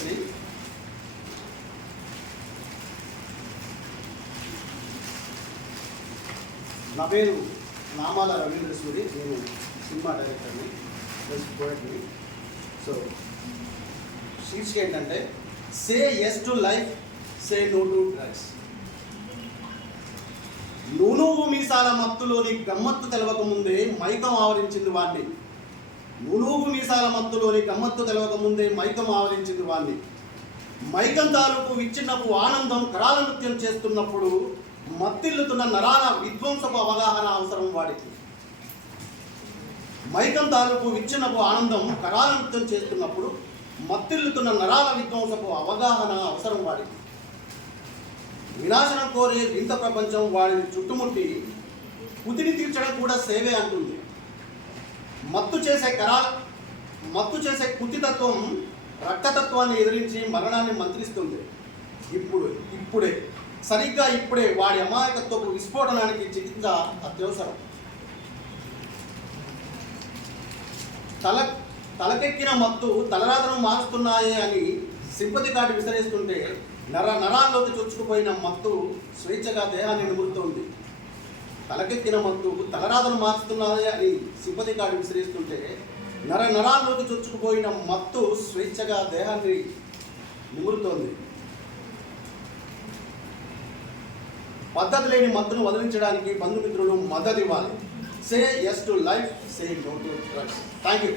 వచ్చేసి నా పేరు నామాల రవీంద్ర సూరి, నేను సినిమా డైరెక్టర్ని ప్లస్ పోయిట్ని. సో శీర్షిక ఏంటంటే say yes to life, say no to drugs. నూనూగు మీసాల మత్తులోని గమ్మత్తు తెలవకముందే మైకం ఆవరించింది వాణ్ణి. నూనూగు మీసాల మత్తులోని గమ్మత్తు తెలవకముందే మైకం ఆవరించింది వాణ్ణి. మైకం తాలూకు విచ్చిన్నపు ఆనందం కరాల నృత్యం చేస్తున్నప్పుడు మత్తిల్లుతున్న నరాల విధ్వంసపు అవగాహన అవసరం వాడికి. మైకం తాలూకు విచ్చిన్నపు ఆనందం కరాల నృత్యం చేస్తున్నప్పుడు మత్తిల్లుతున్న నరాల విధ్వంసపు అవగాహన అవసరం వాడికి. వినాశనం కోరే వింత ప్రపంచం వాడిని చుట్టుముట్టి కుతిని తీర్చడం కూడా సేవే అంటుంది. మత్తు చేసే కుతితత్వం రక్తతత్వాన్ని ఎదిరించి మరణాన్ని మంత్రిస్తుంది. సరిగ్గా ఇప్పుడే వాడి అమాయకత్వపు విస్ఫోటనానికి చికిత్స అత్యవసరం. తలకెక్కిన మత్తు తలరాతను మారుస్తున్నాయే అని సింపతి కాటి విసిరేస్తుంటే నరాల్లోకి చొచ్చుకుపోయిన మత్తు స్వేచ్ఛగా దేహాన్ని నిమురుతోంది. తలకెక్కిన మత్తు తలరాతను మారుస్తున్నాయే అని సింపతి కాటి విసిరేస్తుంటే నరాల్లోకి చొచ్చుకుపోయిన మత్తు స్వేచ్ఛగా దేహాన్ని నిమురుతోంది. పద్ధతి లేని మత్తును వదిలించడానికి బంధుమిత్రులు మద్దతు ఇవ్వాలి. Say yes to life, say no to drugs. Thank you.